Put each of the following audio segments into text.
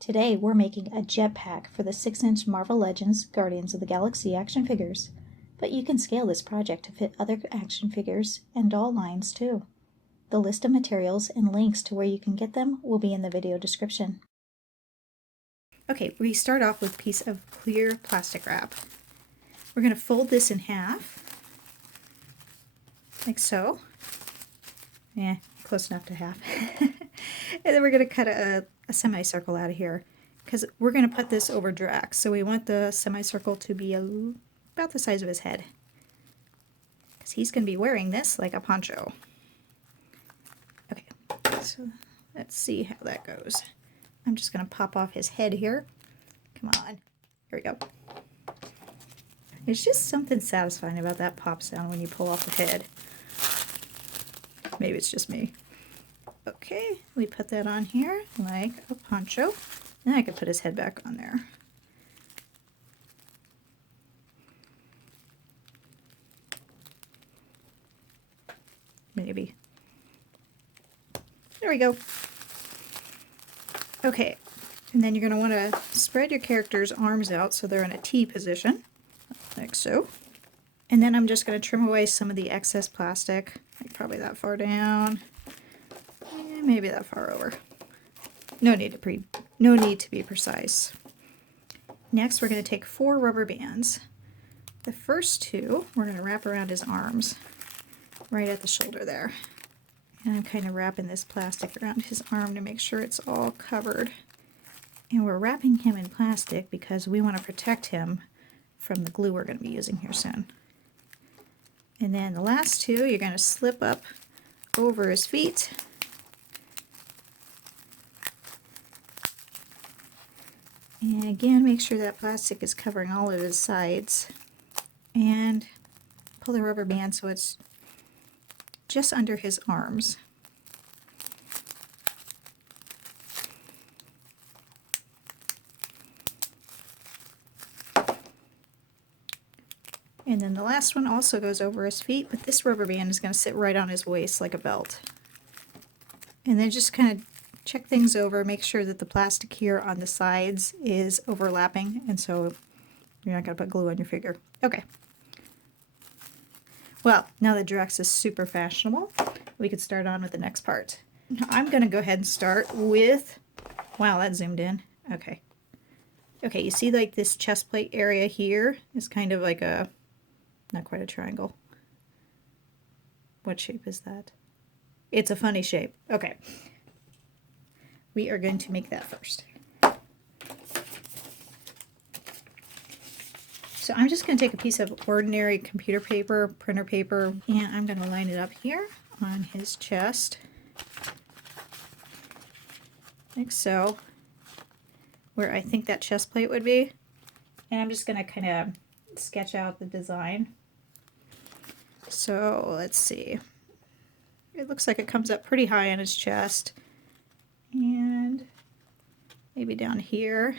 Today we're making a jetpack for the 6-inch Marvel Legends Guardians of the Galaxy action figures, but you can scale this project to fit other action figures and doll lines too. The list of materials and links to where you can get them will be in the video description. Okay, we start off with a piece of clear plastic wrap. We're going to fold this in half, like so. Yeah, close enough to half. And then we're going to cut a semicircle out of here because we're going to put this over Drax. So we want the semicircle to be about the size of his head because he's going to be wearing this like a poncho. Okay, so let's see how that goes. I'm just going to pop off his head here. Come on. Here we go. There's just something satisfying about that pop sound when you pull off the head. Maybe it's just me. Okay, we put that on here like a poncho. Then I could put his head back on there. Maybe. There we go. Okay, and then you're going to want to spread your character's arms out so they're in a T position, like so. And then I'm just going to trim away some of the excess plastic, like probably that far down. Maybe that far over. No need to be precise. Next, we're going to take 4 rubber bands. The first 2, we're going to wrap around his arms, right at the shoulder there. And I'm kind of wrapping this plastic around his arm to make sure it's all covered. And we're wrapping him in plastic because we want to protect him from the glue we're going to be using here soon. And then the last 2, you're going to slip up over his feet. And again, make sure that plastic is covering all of his sides. And pull the rubber band so it's just under his arms. And then the last one also goes over his feet, but this rubber band is going to sit right on his waist like a belt. And then just kind of check things over, make sure that the plastic here on the sides is overlapping, and so you're not going to put glue on your figure. Okay. Well, now that Drax is super fashionable, we could start on with the next part. I'm going to go ahead and start with, wow, that zoomed in. Okay. Okay, you see like this chest plate area here is kind of like a, not quite a triangle. What shape is that? It's a funny shape. Okay. We are going to make that first. So I'm just going to take a piece of ordinary computer paper, printer paper, and I'm going to line it up here on his chest, like so, where I think that chest plate would be. And I'm just going to kind of sketch out the design. So let's see. It looks like it comes up pretty high on his chest. And maybe down here.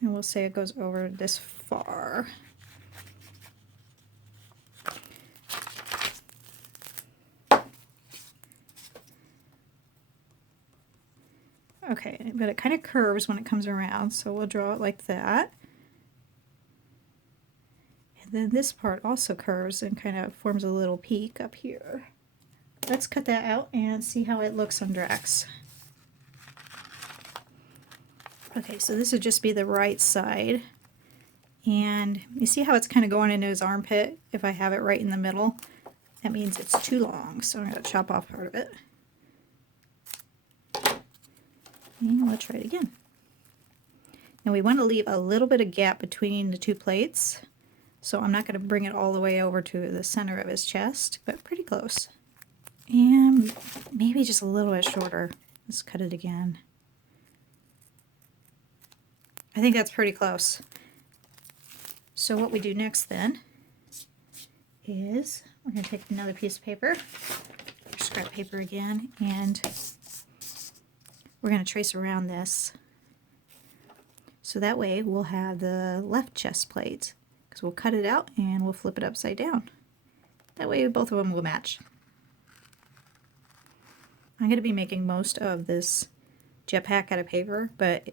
And we'll say it goes over this far. Okay, but it kind of curves when it comes around, so we'll draw it like that. And then this part also curves and kind of forms a little peak up here. Let's cut that out and see how it looks on Drax. Okay, so this would just be the right side. And you see how it's kind of going into his armpit? If I have it right in the middle, that means it's too long. So I'm going to chop off part of it. And we'll try it again. Now we want to leave a little bit of gap between the 2 plates. So I'm not going to bring it all the way over to the center of his chest, but pretty close. And maybe just a little bit shorter. Let's cut it again. I think that's pretty close. So what we do next then is we're going to take another piece of paper, scrap paper again, and we're going to trace around this. So that way we'll have the left chest plate, because we'll cut it out and we'll flip it upside down. That way both of them will match. I'm going to be making most of this jetpack out of paper, but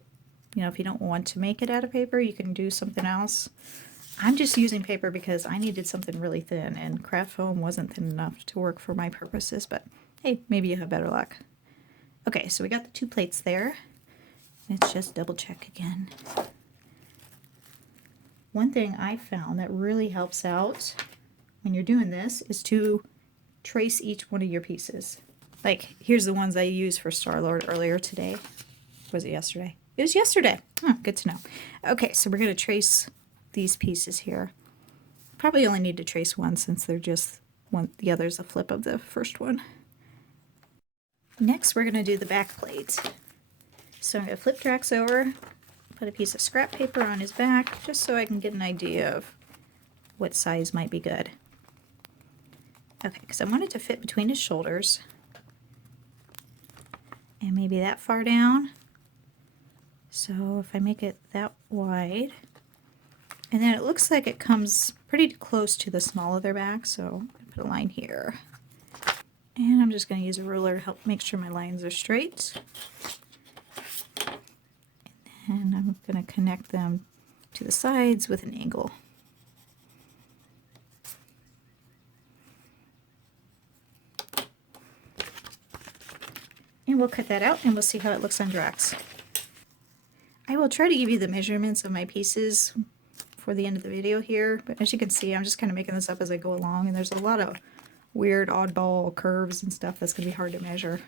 you know, if you don't want to make it out of paper, you can do something else. I'm just using paper because I needed something really thin, and craft foam wasn't thin enough to work for my purposes, but hey, maybe you have better luck. Okay, so we got the 2 plates there. Let's just double check again. One thing I found that really helps out when you're doing this is to trace each one of your pieces. Like, here's the ones I used for Star-Lord earlier today. Was it yesterday? It was yesterday. Oh, good to know. Okay, so we're going to trace these pieces here. Probably only need to trace one since they're just one. The other's a flip of the first one. Next, we're going to do the back plate. So I'm going to flip Drax over, put a piece of scrap paper on his back, just so I can get an idea of what size might be good. Okay, because I want it to fit between his shoulders. And maybe that far down. So if I make it that wide, and then it looks like it comes pretty close to the small of their back, so I put a line here. And I'm just going to use a ruler to help make sure my lines are straight. And I'm going to connect them to the sides with an angle. And we'll cut that out and we'll see how it looks on Drax. I will try to give you the measurements of my pieces for the end of the video here, but as you can see, I'm just kind of making this up as I go along, and there's a lot of weird oddball curves and stuff that's going to be hard to measure.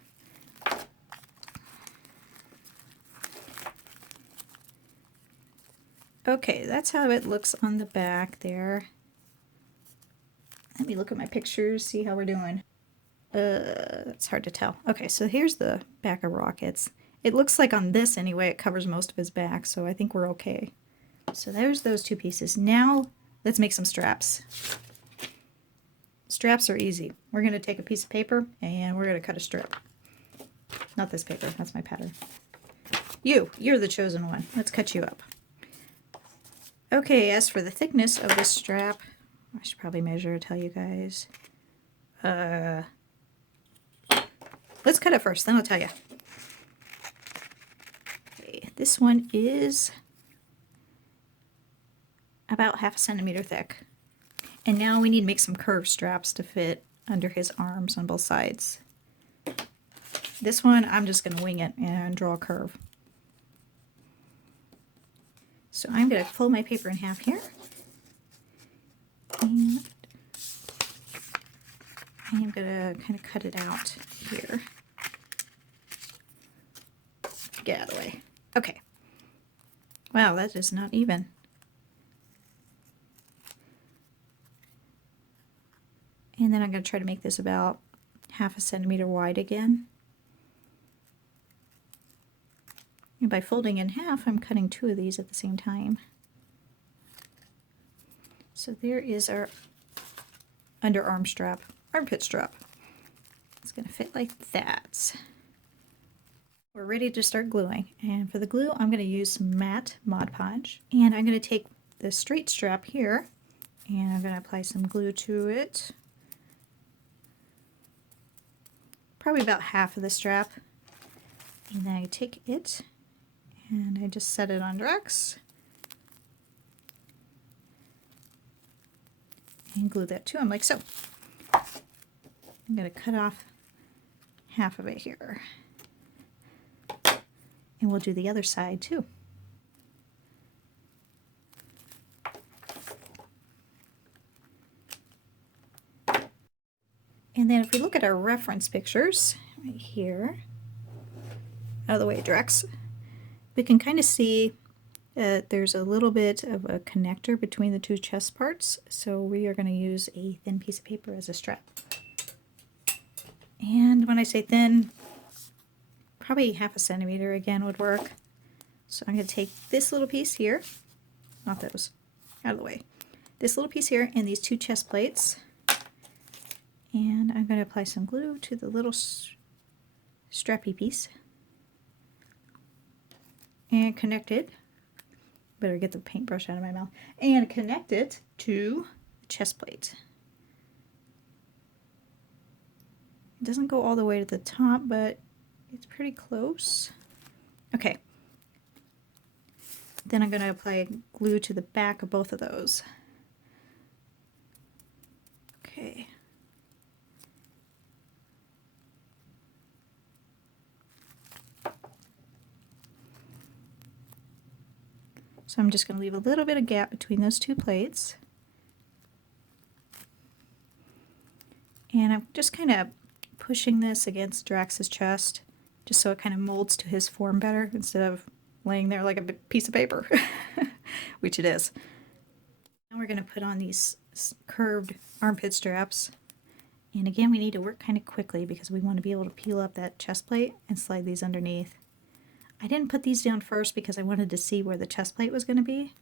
Okay, that's how it looks on the back there. Let me look at my pictures, see how we're doing. It's hard to tell. Okay, so here's the back of Rockets. It looks like on this anyway, it covers most of his back, so I think we're okay. So there's those 2 pieces. Now let's make some straps. Straps are easy. We're going to take a piece of paper and we're going to cut a strip. Not this paper, that's my pattern. You're the chosen one. Let's cut you up. Okay, as for the thickness of this strap, I should probably measure, tell you guys. Let's cut it first, then I'll tell you. Okay, this one is about 1/2 centimeter thick. And now we need to make some curved straps to fit under his arms on both sides. This one, I'm just going to wing it and draw a curve. So I'm going to fold my paper in half here. And I'm going to kind of cut it out here. Get out of the way. Okay. Wow, that is not even. And then I'm going to try to make this about 1/2 centimeter wide again. And by folding in half, I'm cutting 2 of these at the same time. So there is our underarm strap, armpit strap. It's going to fit like that. We're ready to start gluing. And for the glue, I'm going to use some matte Mod Podge. And I'm going to take the straight strap here, and I'm going to apply some glue to it. Probably about half of the strap. And then I take it and I just set it on Drax. And glue that to him like so. I'm going to cut off half of it here. And we'll do the other side too. And then if we look at our reference pictures right here, out of the way, Drax, we can kind of see that there's a little bit of a connector between the 2 chest parts. So we are going to use a thin piece of paper as a strap. And when I say thin, probably 1/2 centimeter again would work. So I'm going to take this little piece here, not those, out of the way. This little piece here and these 2 chest plates. And I'm going to apply some glue to the little strappy piece. And connect it. Better get the paintbrush out of my mouth. And connect it to the chest plate. It doesn't go all the way to the top, but it's pretty close. Okay. Then I'm going to apply glue to the back of both of those. Okay. So I'm just going to leave a little bit of gap between those two plates. And I'm just kind of pushing this against Drax's chest, just so it kind of molds to his form better instead of laying there like a piece of paper, which it is. Now we're going to put on these curved armpit straps. And again, we need to work kind of quickly because we want to be able to peel up that chest plate and slide these underneath. I didn't put these down first because I wanted to see where the chest plate was going to be.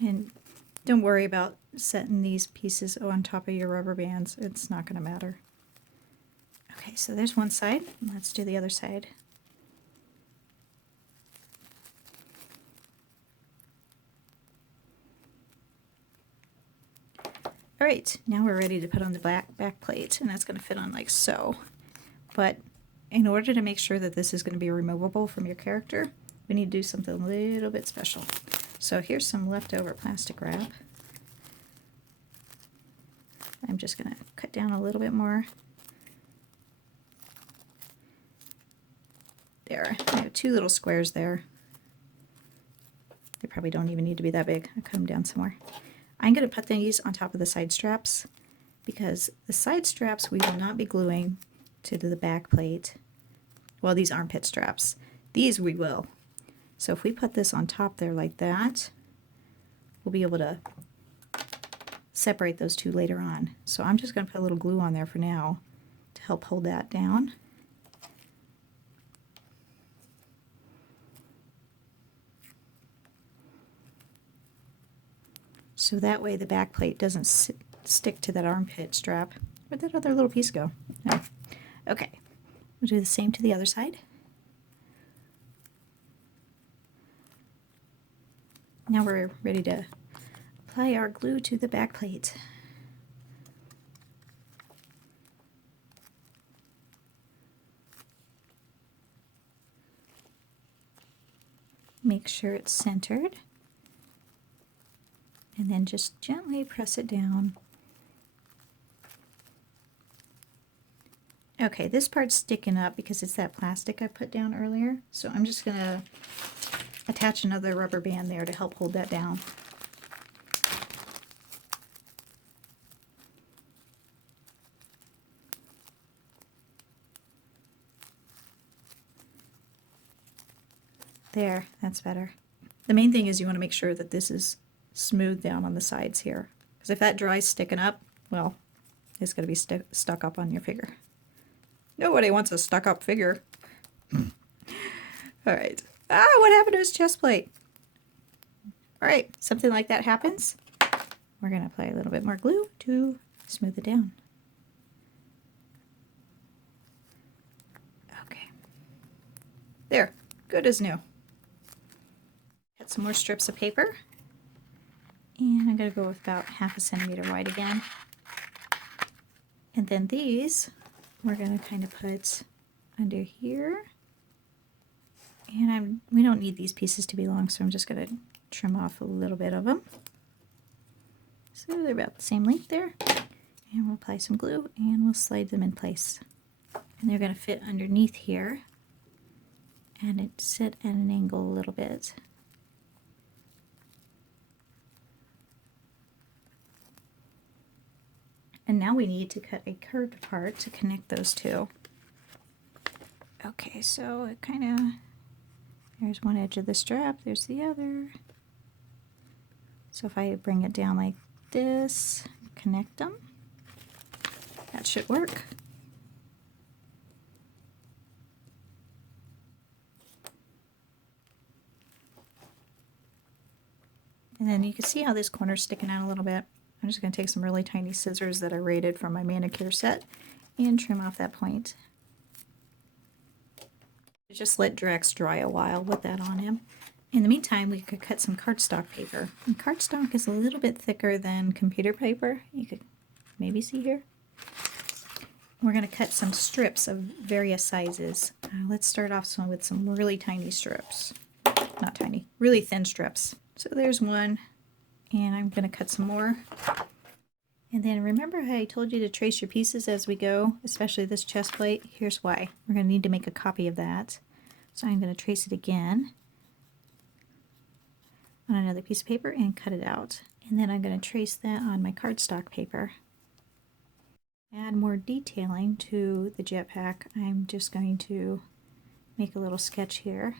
And don't worry about setting these pieces on top of your rubber bands. It's not going to matter. Okay, so there's one side. Let's do the other side. All right, now we're ready to put on the back plate, and that's going to fit on like so. But in order to make sure that this is going to be removable from your character, we need to do something a little bit special. So here's some leftover plastic wrap. I'm just going to cut down a little bit more. There, I have 2 little squares there. They probably don't even need to be that big. I'll cut them down somewhere. I'm going to put these on top of the side straps because the side straps we will not be gluing to the back plate. Well, these armpit straps. These we will. So if we put this on top there like that, we'll be able to separate those two later on. So I'm just going to put a little glue on there for now to help hold that down. So that way the back plate doesn't stick to that armpit strap. Where'd that other little piece go? Oh. Okay, we'll do the same to the other side. Now we're ready to apply our glue to the back plate. Make sure it's centered. And then just gently press it down. Okay, this part's sticking up because it's that plastic I put down earlier. So I'm just going to attach another rubber band there to help hold that down. There, that's better. The main thing is you want to make sure that this is smooth down on the sides here, because if that dries sticking up, well, it's going to be stuck up on your figure. Nobody wants a stuck up figure. All right. Ah, what happened to his chest plate? All right, something like that happens. We're going to apply a little bit more glue to smooth it down. Okay. There, good as new. Got some more strips of paper. And I'm going to go with about 1/2 centimeter wide again. And then these, we're going to kind of put under here. And we don't need these pieces to be long, so I'm just going to trim off a little bit of them. So they're about the same length there. And we'll apply some glue and we'll slide them in place. And they're going to fit underneath here. And it sit at an angle a little bit. And now we need to cut a curved part to connect those two. Okay, so it kind of, there's one edge of the strap, there's the other. So if I bring it down like this, connect them, that should work. And then you can see how this corner's sticking out a little bit. I'm just going to take some really tiny scissors that I raided from my manicure set and trim off that point. Just let Drax dry a while with that on him. In the meantime, we could cut some cardstock paper. And cardstock is a little bit thicker than computer paper. You could maybe see here. We're going to cut some strips of various sizes. Let's start off with some really tiny strips. Not tiny, really thin strips. So there's one, and I'm going to cut some more. And then remember how I told you to trace your pieces as we go, especially this chest plate? Here's why. We're going to need to make a copy of that. So I'm going to trace it again on another piece of paper and cut it out. And then I'm going to trace that on my cardstock paper. Add more detailing to the jetpack. I'm just going to make a little sketch here.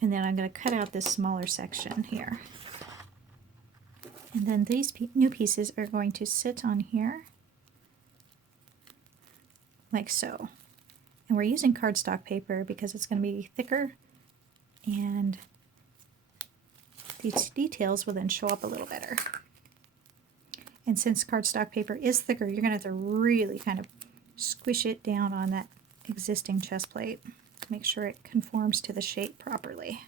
And then I'm going to cut out this smaller section here. And then these new pieces are going to sit on here like so. And we're using cardstock paper because it's going to be thicker and these details will then show up a little better. And since cardstock paper is thicker, you're going to have to really kind of squish it down on that existing chest plate to make sure it conforms to the shape properly.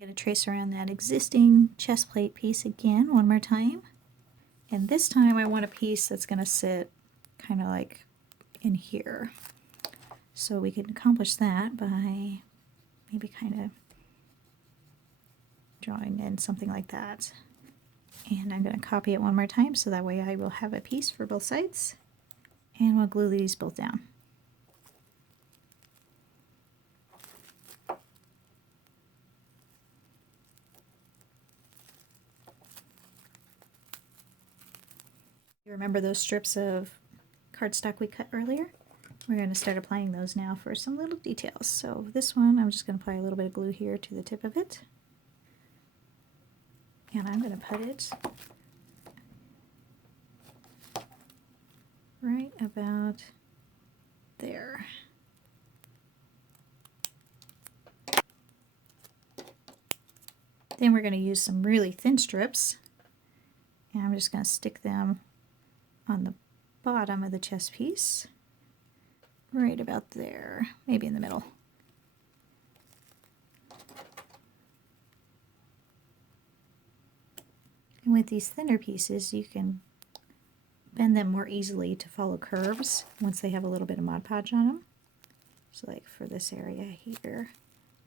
I'm going to trace around that existing chest plate piece again one more time. And this time I want a piece that's going to sit kind of like in here. So we can accomplish that by maybe kind of drawing in something like that. And I'm going to copy it one more time so that way I will have a piece for both sides. And we'll glue these both down. You remember those strips of cardstock we cut earlier? We're going to start applying those now for some little details. So this one, I'm just going to apply a little bit of glue here to the tip of it. And I'm going to put it right about there. Then we're going to use some really thin strips. And I'm just going to stick them on the bottom of the chest piece. Right about there, maybe in the middle. And with these thinner pieces, you can bend them more easily to follow curves once they have a little bit of Mod Podge on them. So like for this area here,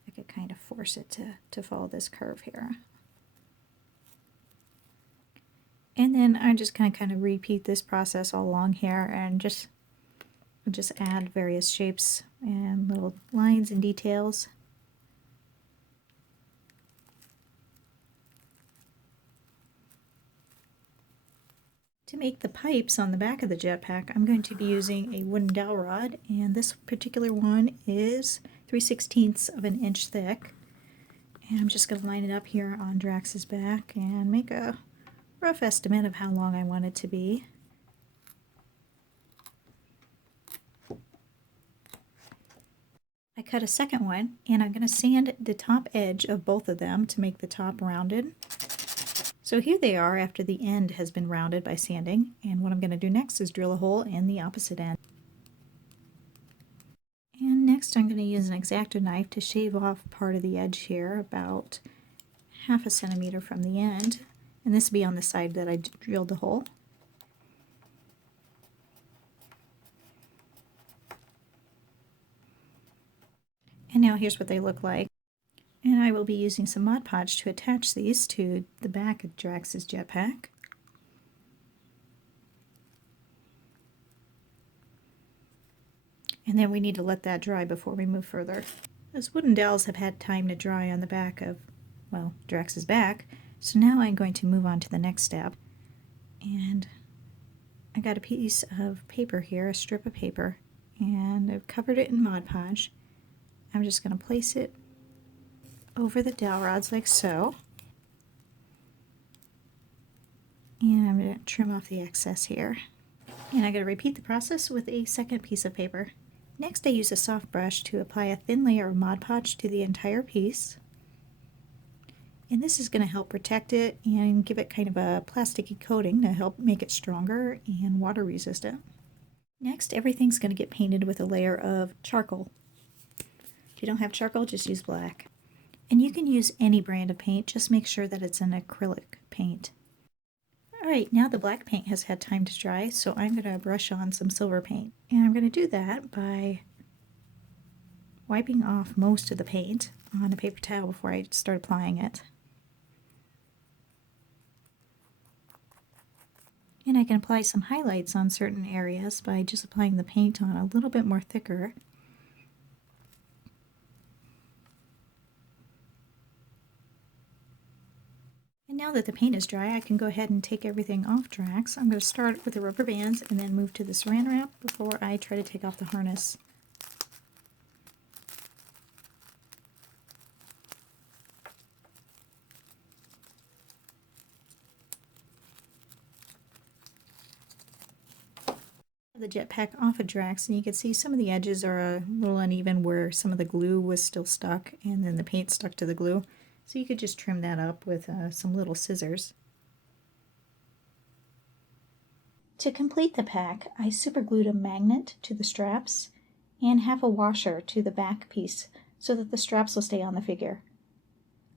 I could kind of force it to follow this curve here. And then I'm just going to kind of repeat this process all along here and just add various shapes and little lines and details. To make the pipes on the back of the jetpack, I'm going to be using a wooden dowel rod, and this particular one is 3/16 of an inch thick. And I'm just going to line it up here on Drax's back and make a rough estimate of how long I want it to be. I cut a second one, and I'm going to sand the top edge of both of them to make the top rounded. So here they are after the end has been rounded by sanding, and what I'm going to do next is drill a hole in the opposite end. And next I'm going to use an X-Acto knife to shave off part of the edge here, about 1/2 centimeter from the end, and this will be on the side that I drilled the hole. And now here's what they look like. And I will be using some Mod Podge to attach these to the back of Drax's jetpack. And then we need to let that dry before we move further. Those wooden dowels have had time to dry on the back of, well, Drax's back. So now I'm going to move on to the next step. And I got a piece of paper here, a strip of paper, and I've covered it in Mod Podge. I'm just going to place it over the dowel rods like so. And I'm going to trim off the excess here. And I'm going to repeat the process with a second piece of paper. Next I use a soft brush to apply a thin layer of Mod Podge to the entire piece. And this is going to help protect it and give it kind of a plasticky coating to help make it stronger and water resistant. Next, everything's going to get painted with a layer of charcoal. If you don't have charcoal, just use black. And you can use any brand of paint, just make sure that it's an acrylic paint. Alright, now the black paint has had time to dry, so I'm going to brush on some silver paint. And I'm going to do that by wiping off most of the paint on a paper towel before I start applying it. And I can apply some highlights on certain areas by just applying the paint on a little bit more thicker. And now that the paint is dry, I can go ahead and take everything off Drax. I'm going to start with the rubber bands and then move to the saran wrap before I try to take off the harness. The jetpack off of Drax, and you can see some of the edges are a little uneven where some of the glue was still stuck and then the paint stuck to the glue. So you could just trim that up with some little scissors. To complete the pack, I superglued a magnet to the straps and have a washer to the back piece so that the straps will stay on the figure.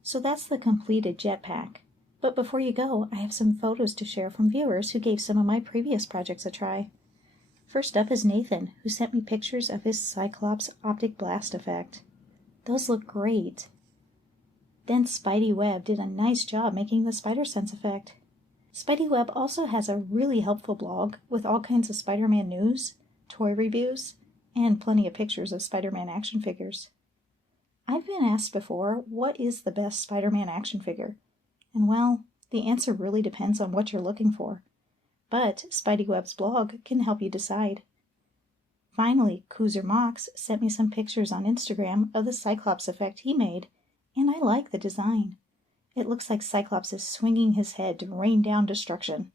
So that's the completed jetpack. But before you go, I have some photos to share from viewers who gave some of my previous projects a try. First up is Nathan, who sent me pictures of his Cyclops optic blast effect. Those look great. Then Spidey Web did a nice job making the spider sense effect. Spidey Web also has a really helpful blog with all kinds of Spider-Man news, toy reviews, and plenty of pictures of Spider-Man action figures. I've been asked before, what is the best Spider-Man action figure? And well, the answer really depends on what you're looking for. But Spidey Web's blog can help you decide. Finally, Coozer Mox sent me some pictures on Instagram of the Cyclops effect he made, and I like the design. It looks like Cyclops is swinging his head to rain down destruction.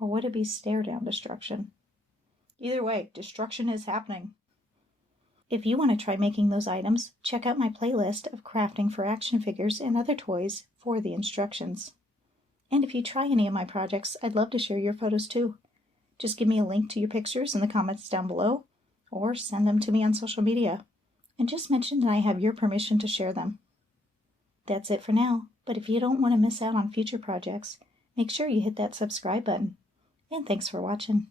Or would it be stare down destruction? Either way, destruction is happening. If you want to try making those items, check out my playlist of crafting for action figures and other toys for the instructions. And if you try any of my projects, I'd love to share your photos too. Just give me a link to your pictures in the comments down below, or send them to me on social media. And just mention that I have your permission to share them. That's it for now, but if you don't want to miss out on future projects, make sure you hit that subscribe button. And thanks for watching.